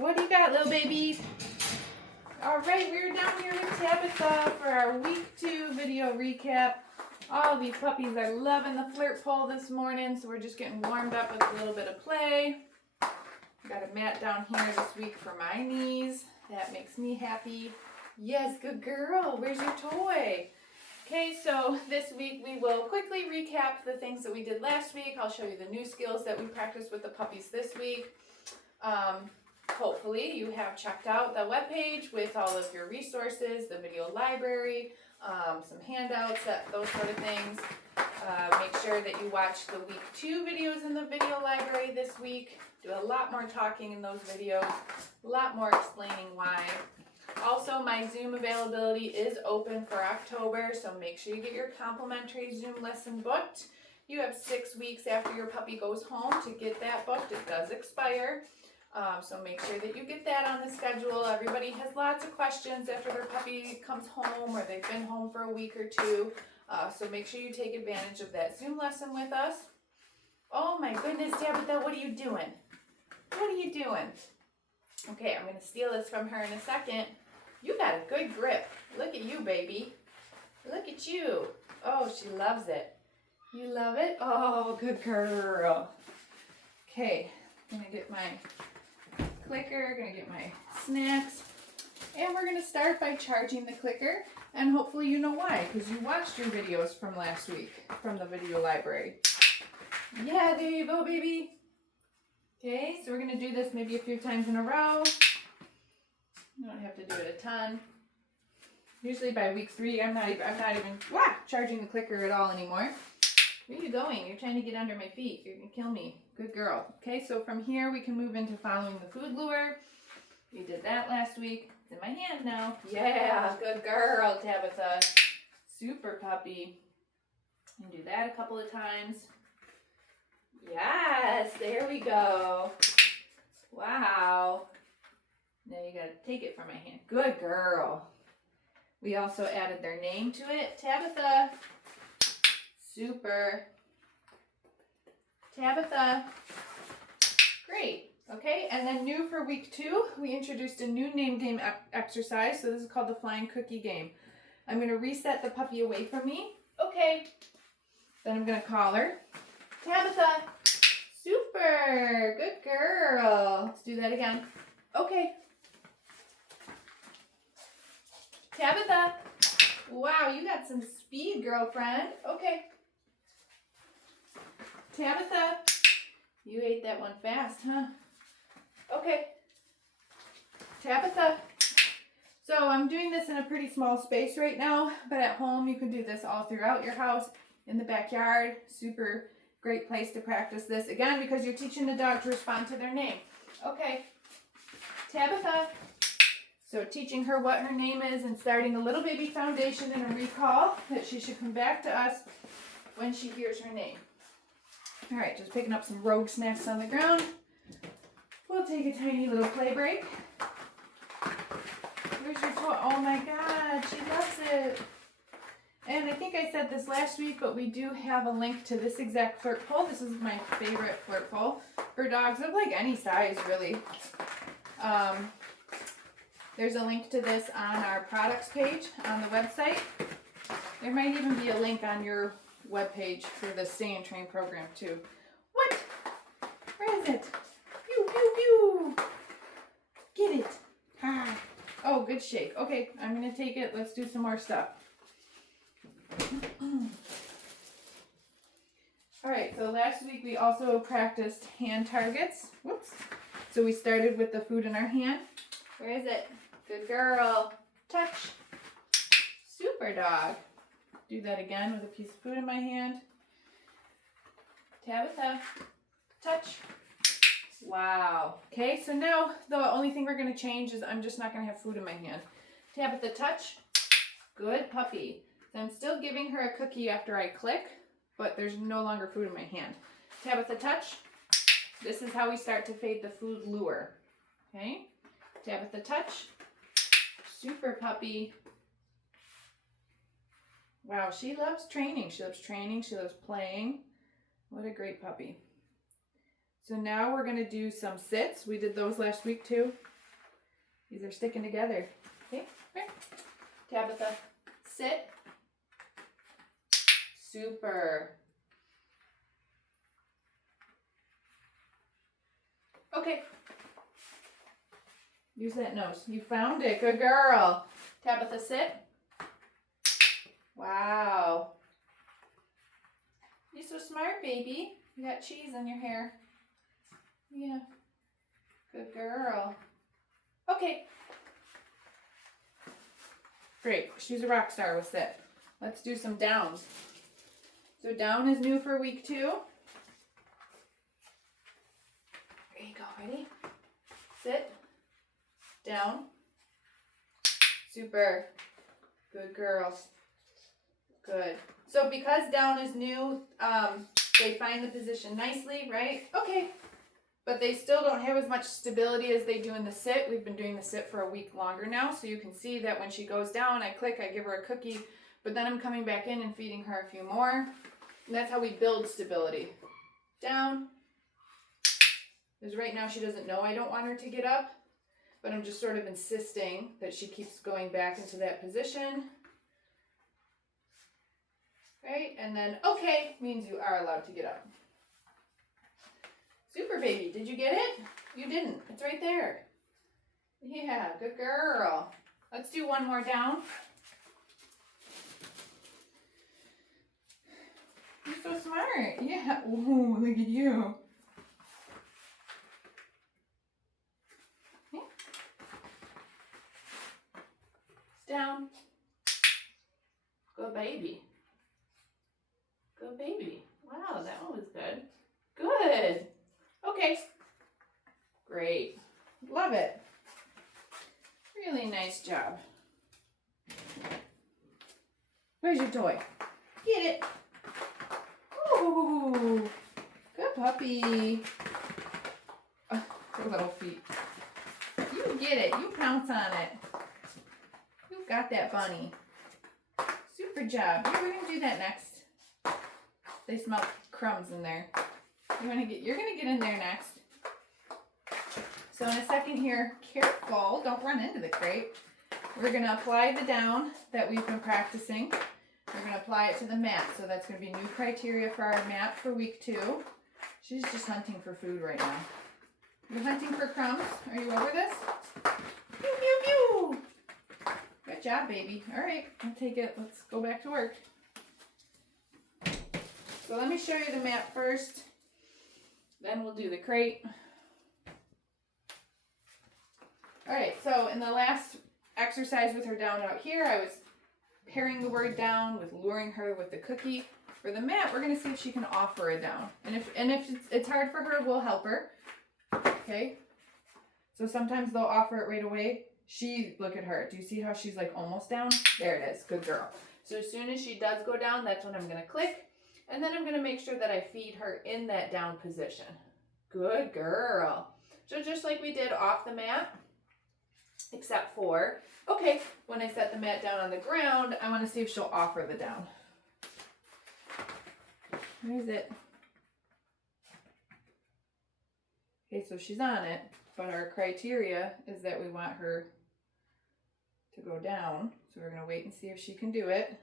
What do you got, little baby? All right, we're down here with Tabetha for our week 2 video recap. All these puppies are loving the flirt pole this morning, so we're just getting warmed up with a little bit of play. Got a mat down here this week for my knees. That makes me happy. Yes, good girl. Where's your toy? Okay, so this week we will quickly recap the things that we did last week. I'll show you the new skills that we practiced with the puppies this week. Hopefully you have checked out the webpage with all of your resources, the video library, some handouts, those sort of things. Make sure that you watch the week 2 videos in the video library this week. Do a lot more talking in those videos, a lot more explaining why. Also, my Zoom availability is open for October, so make sure you get your complimentary Zoom lesson booked. You have 6 weeks after your puppy goes home to get that booked. It does expire. So make sure that you get that on the schedule. Everybody has lots of questions after their puppy comes home or they've been home for a week or 2. So make sure you take advantage of that Zoom lesson with us. Oh my goodness, Tabetha, what are you doing? What are you doing? Okay, I'm going to steal this from her in a second. You got a good grip. Look at you, baby. Look at you. Oh, she loves it. You love it? Oh, good girl. Okay, I'm going to get my clicker, going to get my snacks, and we're going to start by charging the clicker, and hopefully you know why, because you watched your videos from last week from the video library. Yeah, there you go, baby. Okay, so we're going to do this maybe a few times in a row. You don't have to do it a ton. Usually by week 3, I'm not even charging the clicker at all anymore. Where are you going? You're trying to get under my feet. You're going to kill me. Good girl. Okay, so from here we can move into following the food lure. We did that last week. It's in my hand now. Yeah, good girl, Tabetha. Super puppy. And do that a couple of times. Yes, there we go. Wow. Now you gotta take it from my hand. Good girl. We also added their name to it. Tabetha. Super. Tabetha. Great. Okay, and then new for week 2, we introduced a new name game exercise. So this is called the flying cookie game. I'm going to reset the puppy away from me. Okay. Then I'm going to call her. Tabetha. Super. Good girl. Let's do that again. Okay. Tabetha. Wow, you got some speed, girlfriend. Okay. Tabetha. You ate that one fast, huh? Okay. Tabetha. So I'm doing this in a pretty small space right now, but at home you can do this all throughout your house, in the backyard. Super great place to practice this. Again, because you're teaching the dog to respond to their name. Okay. Tabetha. So teaching her what her name is and starting a little baby foundation and a recall that she should come back to us when she hears her name. All right, just picking up some rogue snacks on the ground. We'll take a tiny little play break. Where's your toy? Oh my God, she loves it. And I think I said this last week, but we do have a link to this exact flirt pole. This is my favorite flirt pole for dogs of like any size, really. There's a link to this on our products page on the website. There might even be a link on your webpage for the Stay and Train program too. What? Where is it? Pew, pew, pew. Get it. Ah. Oh, good shake. Okay, I'm going to take it. Let's do some more stuff. All right, so last week we also practiced hand targets. Whoops. So we started with the food in our hand. Where is it? Good girl. Touch. Super dog. Do that again with a piece of food in my hand. Tabetha. Touch. Wow. Okay, so now the only thing we're going to change is I'm just not going to have food in my hand. Tabetha, touch. Good puppy. So I'm still giving her a cookie after I click, but there's no longer food in my hand. Tabetha, touch. This is how we start to fade the food lure. Okay. Tabetha, touch. Super puppy. Wow, she loves training. She loves training. She loves playing. What a great puppy. So now we're going to do some sits. We did those last week too. These are sticking together. Okay, here. Tabetha, sit. Super. Okay. Use that nose. You found it. Good girl. Tabetha, sit. Wow. You're so smart, baby. You got cheese in your hair. Yeah. Good girl. Okay. Great. She's a rock star with sit. Let's do some downs. So down is new for week 2. There you go. Ready? Sit. Down. Super. Good girls. Good. So because down is new, they find the position nicely, right? Okay. But they still don't have as much stability as they do in the sit. We've been doing the sit for a week longer now, so you can see that when she goes down, I click, I give her a cookie, but then I'm coming back in and feeding her a few more. And that's how we build stability. Down. Because right now she doesn't know I don't want her to get up, but I'm just sort of insisting that she keeps going back into that position. Right? And then okay means you are allowed to get up. Super, baby. Did you get it? You didn't. It's right there. Yeah, good girl. Let's do one more down. You're so smart. Yeah. Ooh, look at you. Okay. Down. Good baby. Good baby. Wow, that one was good. Good. Okay. Great. Love it. Really nice job. Where's your toy? Get it. Ooh. Good puppy. Oh, her little feet. You get it. You pounce on it. You got that bunny. Super job. Yeah, we're going to do that next. They smell crumbs in there. You're gonna get in there next. So in a second here, careful, don't run into the crate. We're gonna apply the down that we've been practicing. We're gonna apply it to the mat. So that's gonna be new criteria for our mat for week 2. She's just hunting for food right now. You're hunting for crumbs. Are you over this? Pew, pew, pew. Good job, baby. All right, I'll take it. Let's go back to work. So let me show you the mat first. Then we'll do the crate. All right, so in the last exercise with her down out here, I was pairing the word down with luring her with the cookie. For the mat, we're gonna see if she can offer a down. And if it's hard for her, we'll help her, okay? So sometimes they'll offer it right away. Look at her. Do you see how she's like almost down? There it is, good girl. So as soon as she does go down, that's when I'm gonna click. And then I'm going to make sure that I feed her in that down position. Good girl. So just like we did off the mat, except for, okay, when I set the mat down on the ground, I want to see if she'll offer the down. Where is it? Okay, so she's on it, but our criteria is that we want her to go down. So we're going to wait and see if she can do it.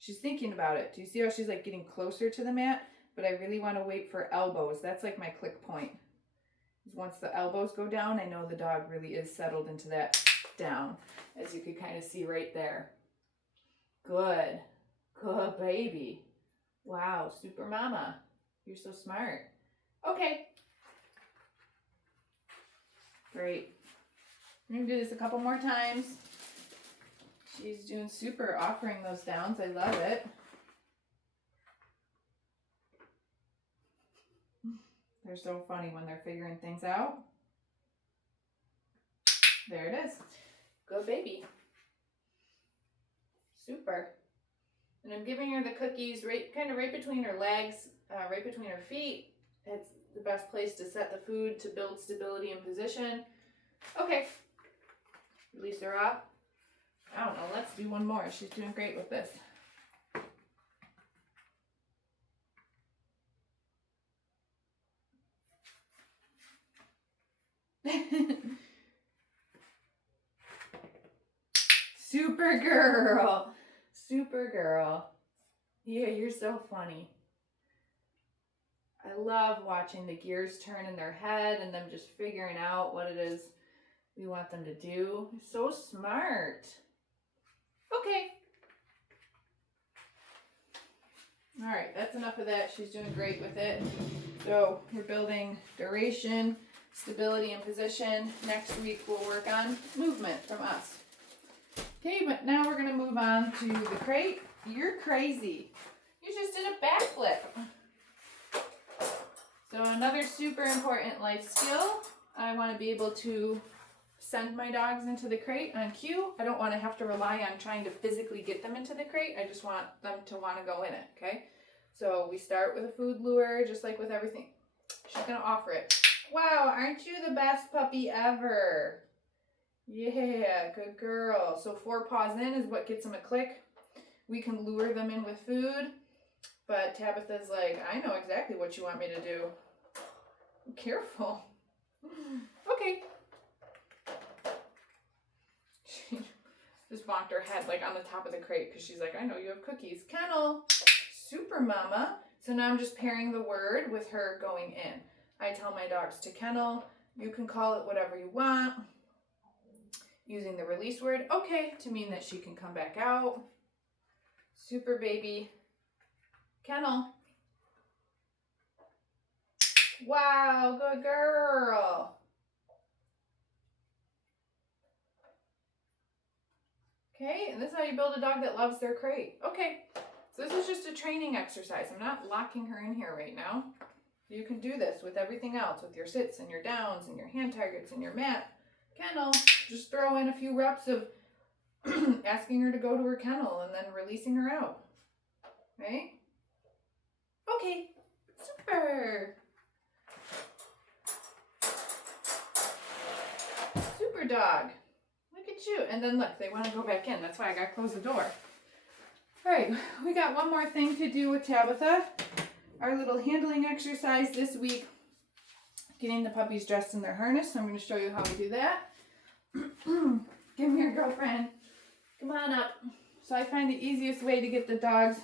She's thinking about it. Do you see how she's like getting closer to the mat? But I really want to wait for elbows. That's like my click point. Once the elbows go down, I know the dog really is settled into that down, as you could kind of see right there. Good. Good baby. Wow, super mama. You're so smart. Okay. Great. I'm going to do this a couple more times. She's doing super offering those downs. I love it. They're so funny when they're figuring things out. There it is. Good baby. Super. And I'm giving her the cookies right between her legs, right between her feet. It's the best place to set the food to build stability and position. Okay. Release her up. I don't know, let's do one more. She's doing great with this. Supergirl. Supergirl. Yeah, you're so funny. I love watching the gears turn in their head and them just figuring out what it is we want them to do. So smart. Okay. All right, that's enough of that. She's doing great with it. So we're building duration, stability, and position. Next week we'll work on movement from us. Okay, but now we're gonna move on to the crate. You're crazy. You just did a backflip. So another super important life skill. I want to be able to send my dogs into the crate on cue. I don't want to have to rely on trying to physically get them into the crate. I just want them to want to go in it, okay? So we start with a food lure, just like with everything. She's gonna offer it. Wow, aren't you the best puppy ever? Yeah, good girl. So 4 paws in is what gets them a click. We can lure them in with food, but Tabitha's like, I know exactly what you want me to do. Careful. Okay. She just bonked her head like on the top of the crate because she's like, I know you have cookies. Kennel. Super mama. So now I'm just pairing the word with her going in. I tell my dogs to kennel. You can call it whatever you want. Using the release word, okay, to mean that she can come back out. Super baby. Kennel. Wow, good girl. Okay, and this is how you build a dog that loves their crate. Okay, so this is just a training exercise. I'm not locking her in here right now. You can do this with everything else, with your sits and your downs and your hand targets and your mat. Kennel, just throw in a few reps of asking her to go to her kennel and then releasing her out. Right? Okay, super. Super dog. Look at you. And then look, they want to go back in. That's why I got to close the door. All right, we got one more thing to do with Tabetha. Our little handling exercise this week, getting the puppies dressed in their harness. I'm going to show you how we do that. Come here, girlfriend. Come on up. So I find the easiest way to get the dogs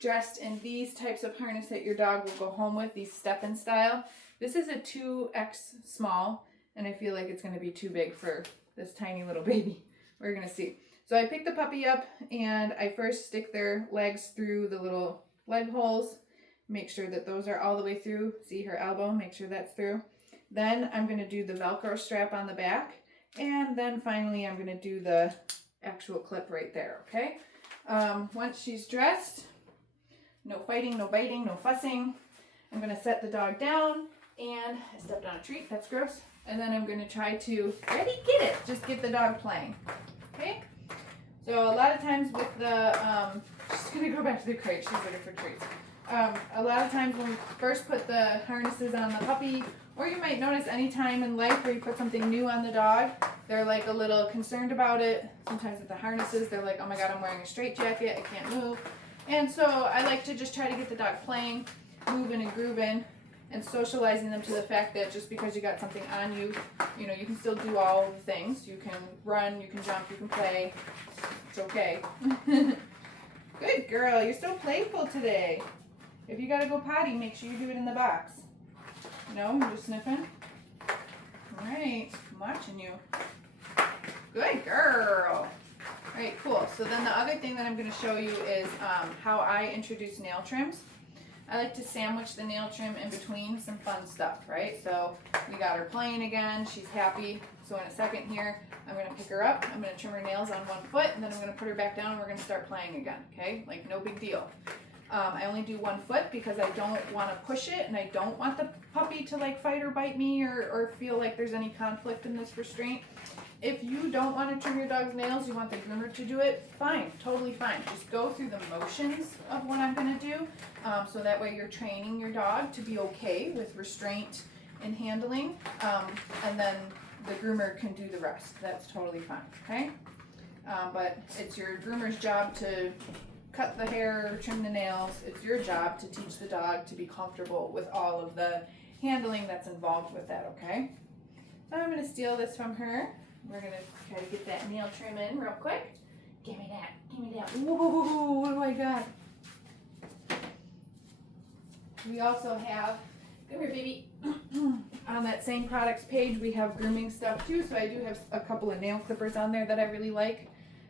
dressed in these types of harness that your dog will go home with, these step-in style. This is a 2X small, and I feel like it's going to be too big for this tiny little baby. We're going to see. So I pick the puppy up, and I first stick their legs through the little leg holes. Make sure that those are all the way through. See her elbow, make sure that's through. Then I'm going to do the Velcro strap on the back. And then finally I'm going to do the actual clip right there, okay? Once she's dressed, no fighting, no biting, no fussing. I'm going to set the dog down, and I stepped on a treat, that's gross. And then I'm going to try to, ready, get it, just get the dog playing, okay? So a lot of times with the, she's going to go back to the crate, she's looking for treats. A lot of times when we first put the harnesses on the puppy, or you might notice any time in life where you put something new on the dog, they're like a little concerned about it. Sometimes with the harnesses, they're like, oh my God, I'm wearing a straitjacket, I can't move. And so I like to just try to get the dog playing, moving and grooving, and socializing them to the fact that just because you got something on you, you know, you can still do all the things. You can run, you can jump, you can play. It's okay. Good girl, you're so playful today. If you gotta go potty, make sure you do it in the box. No, you're just sniffing? Alright, I'm watching you. Good girl. Alright, cool. So then the other thing that I'm gonna show you is how I introduce nail trims. I like to sandwich the nail trim in between some fun stuff, right? So we got her playing again, she's happy. So in a second here, I'm gonna pick her up, I'm gonna trim her nails on one foot, and then I'm gonna put her back down and we're gonna start playing again, okay? Like no big deal. I only do one foot because I don't want to push it, and I don't want the puppy to like fight or bite me or feel like there's any conflict in this restraint. If you don't want to trim your dog's nails, you want the groomer to do it, fine, totally fine. Just go through the motions of what I'm going to do, so that way you're training your dog to be okay with restraint and handling, and then the groomer can do the rest. That's totally fine, okay? But it's your groomer's job to cut the hair, trim the nails. It's your job to teach the dog to be comfortable with all of the handling that's involved with that, okay? So I'm going to steal this from her. We're gonna try to get that nail trim in real quick. Give me that, give me that. Whoa, what do I got? We also have, come here baby, on that same products page we have grooming stuff too, so I do have a couple of nail clippers on there that I really like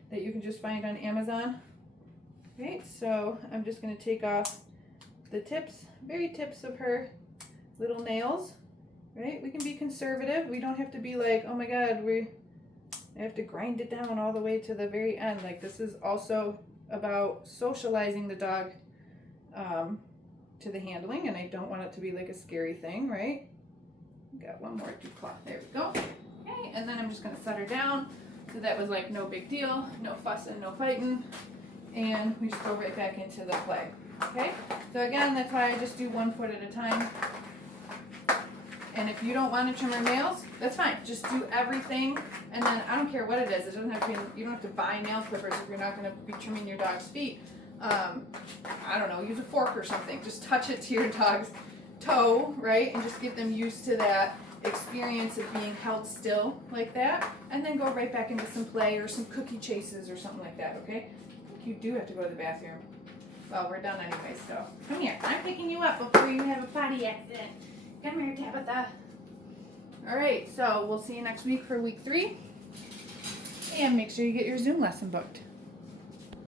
that you can just find on Amazon. Okay, so I'm just going to take off the tips, very tips of her little nails, right? We can be conservative, we don't have to be like, oh my god, I have to grind it down all the way to the very end. Like, this is also about socializing the dog to the handling, and I don't want it to be like a scary thing, right? Got one more deep cloth, there we go. Okay, and then I'm just gonna set her down. So that was like no big deal, no fussing, no fighting, and we just go right back into the play, okay? So again, that's why I just do 1 foot at a time. And if you don't want to trim her nails, that's fine. Just do everything, and then I don't care what it is. It doesn't have to be, you don't have to buy nail clippers if you're not going to be trimming your dog's feet. I don't know, use a fork or something. Just touch it to your dog's toe, right? And just get them used to that experience of being held still like that. And then go right back into some play or some cookie chases or something like that, okay? I think you do have to go to the bathroom. Well, we're done anyway, so come here. I'm picking you up before you have a potty accident. Come here, Tabetha. All right, so we'll see you next week for week 3. And make sure you get your Zoom lesson booked.